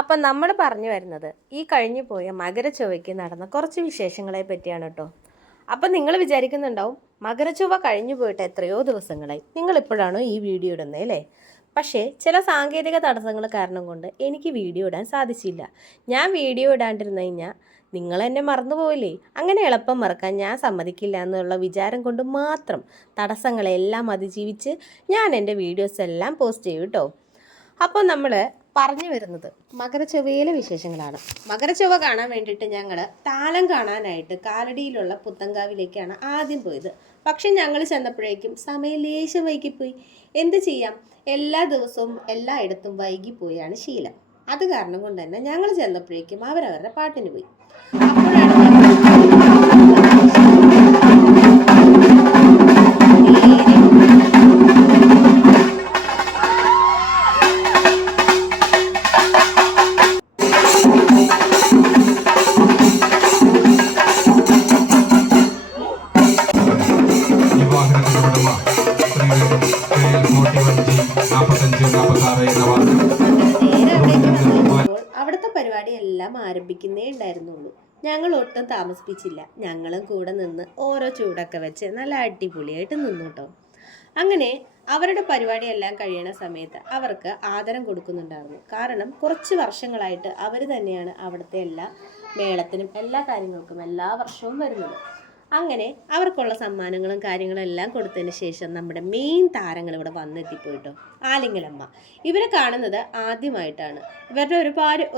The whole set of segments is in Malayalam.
അപ്പം നമ്മൾ പറഞ്ഞു വരുന്നത് ഈ കഴിഞ്ഞു പോയ മകരച്ചൊവ്വയ്ക്ക് നടന്ന കുറച്ച് വിശേഷങ്ങളെ പറ്റിയാണ് കേട്ടോ. അപ്പം നിങ്ങൾ വിചാരിക്കുന്നുണ്ടാവും മകരച്ചൊവ്വ കഴിഞ്ഞു പോയിട്ട് എത്രയോ ദിവസങ്ങളായി, നിങ്ങളിപ്പോഴാണോ ഈ വീഡിയോ ഇടുന്നത് അല്ലേ? പക്ഷേ ചില സാങ്കേതിക തടസ്സങ്ങൾ കാരണം കൊണ്ട് എനിക്ക് വീഡിയോ ഇടാൻ സാധിച്ചില്ല. ഞാൻ വീഡിയോ ഇടാണ്ടിരുന്നു കഴിഞ്ഞാൽ നിങ്ങൾ എന്നെ മറന്നുപോയില്ലേ? അങ്ങനെ എളുപ്പം മറക്കാൻ ഞാൻ സമ്മതിക്കില്ല എന്നുള്ള വിചാരം കൊണ്ട് മാത്രം തടസ്സങ്ങളെല്ലാം അതിജീവിച്ച് ഞാൻ എൻ്റെ വീഡിയോസ് എല്ലാം പോസ്റ്റ് ചെയ്യും കേട്ടോ. അപ്പോൾ നമ്മൾ പറഞ്ഞു വരുന്നത് മകരച്ചൊവ്വയിലെ വിശേഷങ്ങളാണ്. മകരച്ചൊവ്വ കാണാൻ വേണ്ടിയിട്ട് ഞങ്ങൾ താലം കാണാനായിട്ട് കാലടിയിലുള്ള പുത്തങ്കാവിലേക്കാണ് ആദ്യം പോയത്. പക്ഷെ ഞങ്ങൾ ചെന്നപ്പോഴേക്കും സമയം ലേശം വൈകിപ്പോയി. എന്ത് ചെയ്യാം, എല്ലാ ദിവസവും എല്ലായിടത്തും വൈകിപ്പോയാണ് ശീലം. അത് കാരണം കൊണ്ട് തന്നെ ഞങ്ങൾ ചെന്നപ്പോഴേക്കും അവരവരുടെ പാട്ടിന് പോയി. അവിടുത്തെ പരിപാടി എല്ലാം ആരംഭിക്കുന്നേ ഉണ്ടായിരുന്നുള്ളൂ. ഞങ്ങൾ ഒട്ടും താമസിപ്പിച്ചില്ല. ഞങ്ങളും കൂടെ നിന്ന് ഓരോ ചൂടൊക്കെ വെച്ച് നല്ല അടിപൊളിയായിട്ട് നിന്നു കേട്ടോ. അങ്ങനെ അവരുടെ പരിപാടിയെല്ലാം കഴിയണ സമയത്ത് അവർക്ക് ആദരം കൊടുക്കുന്നുണ്ടായിരുന്നു. കാരണം കുറച്ച് വർഷങ്ങളായിട്ട് അവർ തന്നെയാണ് അവിടുത്തെ എല്ലാ മേളത്തിനും എല്ലാ കാര്യങ്ങൾക്കും എല്ലാ വർഷവും വരുന്നത്. അങ്ങനെ അവർക്കുള്ള സമ്മാനങ്ങളും കാര്യങ്ങളും എല്ലാം കൊടുത്തതിന് ശേഷം നമ്മുടെ മെയിൻ താരങ്ങൾ ഇവിടെ വന്നെത്തിപ്പോയിട്ടോ. ആലിങ്ങലമ്മ ഇവരെ കാണുന്നത് ആദ്യമായിട്ടാണ്. ഇവരുടെ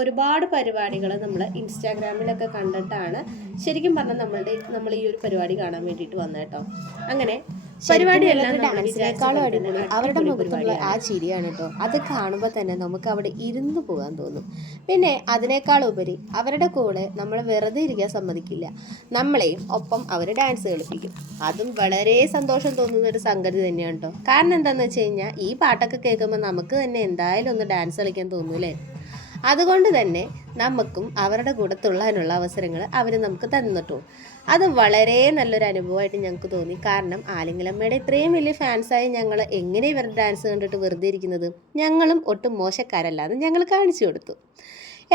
ഒരുപാട് പരിപാടികൾ നമ്മൾ ഇൻസ്റ്റാഗ്രാമിലൊക്കെ കണ്ടിട്ടാണ് ശരിക്കും പറഞ്ഞാൽ നമ്മൾ ഈ ഒരു പരിപാടി കാണാൻ വേണ്ടിയിട്ട് വന്നേട്ടോ. അങ്ങനെ പരിപാടിയെല്ലാം ഡാൻസിനേക്കാളും അടിപൊളി അവരുടെ മുഖത്തുള്ള ആ ചിരിയാണ് കേട്ടോ. അത് കാണുമ്പോൾ തന്നെ നമുക്ക് അവിടെ ഇരുന്ന് പോകാൻ തോന്നും. പിന്നെ അതിനേക്കാൾ ഉപരി അവരുടെ കൂടെ നമ്മൾ വെറുതെ ഇരിക്കാൻ സമ്മതിക്കില്ല. നമ്മളെയും ഒപ്പം അവർ ഡാൻസ് കളിപ്പിക്കും. അതും വളരെ സന്തോഷം തോന്നുന്ന ഒരു സംഗതി തന്നെയാണ് കേട്ടോ. കാരണം എന്താണെന്ന് വെച്ച് കഴിഞ്ഞാൽ ഈ പാട്ടൊക്കെ കേൾക്കുമ്പോൾ നമുക്ക് തന്നെ എന്തായാലും ഒന്ന് ഡാൻസ് കളിക്കാൻ തോന്നൂലേ. അതുകൊണ്ട് തന്നെ നമുക്കും അവരുടെ കൂടെ തുള്ളാനുള്ള അവസരങ്ങൾ അവർ നമുക്ക് തന്നിട്ടു. അത് വളരെ നല്ലൊരു അനുഭവമായിട്ട് ഞങ്ങൾക്ക് തോന്നി. കാരണം ആലിങ്ങലമ്മയുടെ ഇത്രയും വലിയ ഫാൻസായി ഞങ്ങൾ എങ്ങനെ ഇവരുടെ ഡാൻസ് കണ്ടിട്ട് വെറുതെ ഇരിക്കുന്നത്? ഞങ്ങളും ഒട്ടും മോശക്കാരല്ലാതെ ഞങ്ങൾ കാണിച്ചു കൊടുത്തു.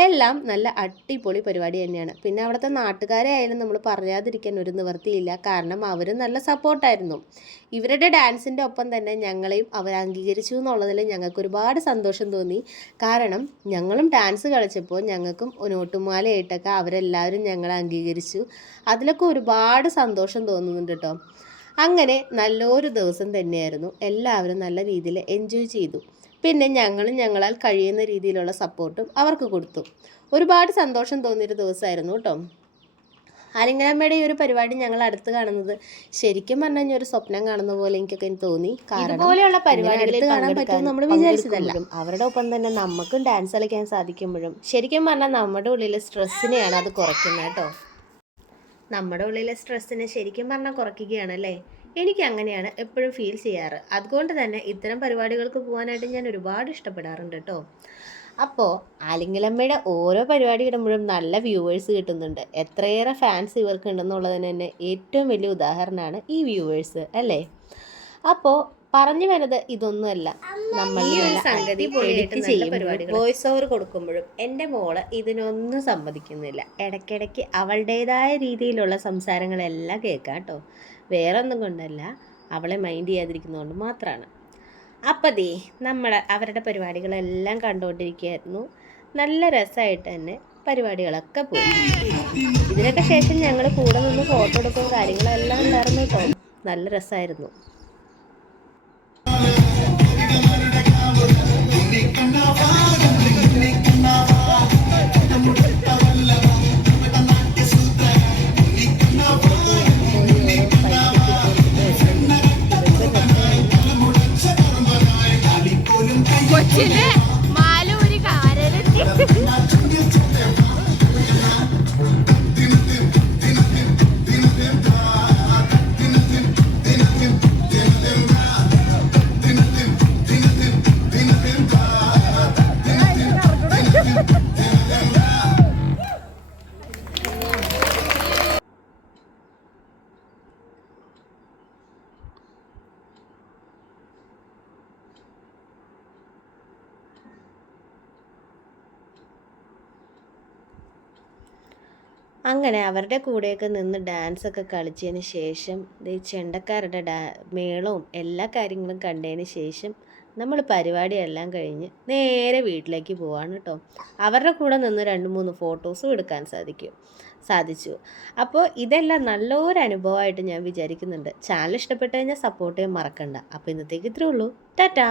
എല്ലാം നല്ല അടിപൊളി പരിപാടി തന്നെയാണ്. പിന്നെ അവിടുത്തെ നാട്ടുകാരെ ആയാലും നമ്മൾ പറയാതിരിക്കാൻ ഒരു നിവൃത്തിയില്ല. കാരണം അവരും നല്ല സപ്പോർട്ടായിരുന്നു. ഇവരുടെ ഡാൻസിൻ്റെ ഒപ്പം തന്നെ ഞങ്ങളെയും അവർ അംഗീകരിച്ചു എന്നുള്ളതിൽ ഞങ്ങൾക്ക് ഒരുപാട് സന്തോഷം തോന്നി. കാരണം ഞങ്ങളും ഡാൻസ് കളിച്ചപ്പോൾ ഞങ്ങൾക്കും നോട്ടുമാലയായിട്ടൊക്കെ അവരെല്ലാവരും ഞങ്ങളെ അംഗീകരിച്ചു. അതിലൊക്കെ ഒരുപാട് സന്തോഷം തോന്നുന്നുണ്ട് കേട്ടോ. അങ്ങനെ നല്ലൊരു ദിവസം തന്നെയായിരുന്നു. എല്ലാവരും നല്ല രീതിയിൽ എൻജോയ് ചെയ്തു. പിന്നെ ഞങ്ങളും ഞങ്ങളാൽ കഴിയുന്ന രീതിയിലുള്ള സപ്പോർട്ടും അവർക്ക് കൊടുത്തു. ഒരുപാട് സന്തോഷം തോന്നിയൊരു ദിവസമായിരുന്നു കേട്ടോ. ആലിങ്ങലമ്മയുടെ ഈ ഒരു പരിപാടി ഞങ്ങൾ അടുത്ത് കാണുന്നത് ശരിക്കും പറഞ്ഞു കഴിഞ്ഞാൽ ഒരു സ്വപ്നം കാണുന്ന പോലെ എനിക്കൊക്കെ തോന്നി. കാരണം ഇതുപോലെയുള്ള പരിപാടികളിൽ കാണാൻ പറ്റും നമ്മൾ വിചാരിച്ചതല്ല. അവരുടെ ഒപ്പം തന്നെ നമുക്കും ഡാൻസ് കളിക്കാൻ സാധിക്കുമ്പോഴും ശരിക്കും പറഞ്ഞാൽ നമ്മുടെ ഉള്ളിലെ സ്ട്രെസ്സിനെയാണ് അത് കുറയ്ക്കുന്നത് കേട്ടോ. നമ്മുടെ ഉള്ളിലെ സ്ട്രെസ്സിനെ ശരിക്കും പറഞ്ഞാൽ കുറയ്ക്കുകയാണല്ലേ. എനിക്ക് അങ്ങനെയാണ് എപ്പോഴും ഫീൽ ചെയ്യാറ്. അതുകൊണ്ട് തന്നെ ഇത്തരം പരിപാടികൾക്ക് പോകാനായിട്ട് ഞാൻ ഒരുപാട് ഇഷ്ടപ്പെടാറുണ്ട് കേട്ടോ. അപ്പോൾ ആലിങ്ങലമ്മയുടെ ഓരോ പരിപാടി ഇടുമ്പോഴും നല്ല വ്യൂവേഴ്സ് കിട്ടുന്നുണ്ട്. എത്രയേറെ ഫാൻസ് ഇവർക്ക് ഉണ്ടെന്നുള്ളതിന് തന്നെ ഏറ്റവും വലിയ ഉദാഹരണമാണ് ഈ വ്യൂവേഴ്സ് അല്ലേ. അപ്പോൾ പറഞ്ഞു വരുന്നത് ഇതൊന്നുമല്ല, നമ്മൾ ഈ ഒരു സംഗതി എഡിറ്റ് ചെയ്യുമ്പോഴും വോയിസ് ഓവർ കൊടുക്കുമ്പോഴും എൻ്റെ മോള് ഇതിനൊന്നും സമ്മതിക്കുന്നില്ല. ഇടയ്ക്കിടയ്ക്ക് അവളുടേതായ രീതിയിലുള്ള സംസാരങ്ങളെല്ലാം കേൾക്കാം കേട്ടോ. വേറെ ഒന്നും കൊണ്ടല്ല, അവളെ മൈൻഡ് ചെയ്യാതിരിക്കുന്നതുകൊണ്ട് മാത്രമാണ്. അപ്പം നമ്മൾ അവരുടെ പരിപാടികളെല്ലാം കണ്ടുകൊണ്ടിരിക്കുകയായിരുന്നു. നല്ല രസമായിട്ട് തന്നെ പരിപാടികളൊക്കെ പോയി. ഇതിനൊക്കെ ശേഷം ഞങ്ങൾ കൂടെ നിന്ന് ഫോട്ടോ എടുക്കും കാര്യങ്ങളെല്ലാം ഉണ്ടായിരുന്നു കേട്ടോ. നല്ല രസമായിരുന്നു. കൊച്ചിന് മാലൂരി കാരനെത്തി. അങ്ങനെ അവരുടെ കൂടെയൊക്കെ നിന്ന് ഡാൻസൊക്കെ കളിച്ചതിന് ശേഷം ഈ ചെണ്ടക്കാരുടെ മേളവും എല്ലാ കാര്യങ്ങളും കണ്ടതിന് ശേഷം നമ്മൾ പരിപാടിയെല്ലാം കഴിഞ്ഞ് നേരെ വീട്ടിലേക്ക് പോവാണ് കേട്ടോ. അവരുടെ കൂടെ നിന്ന് 2-3 ഫോട്ടോസും എടുക്കാൻ സാധിച്ചു. അപ്പോൾ ഇതെല്ലാം നല്ലൊരു അനുഭവമായിട്ട് ഞാൻ വിചാരിക്കുന്നുണ്ട്. ചാനൽ ഇഷ്ടപ്പെട്ട് കഴിഞ്ഞാൽ സപ്പോർട്ട് ചെയ്യാൻ മറക്കണ്ട. അപ്പോൾ ഇന്നത്തേക്ക് ഇത്രേ ഉള്ളൂ. ടാറ്റാ.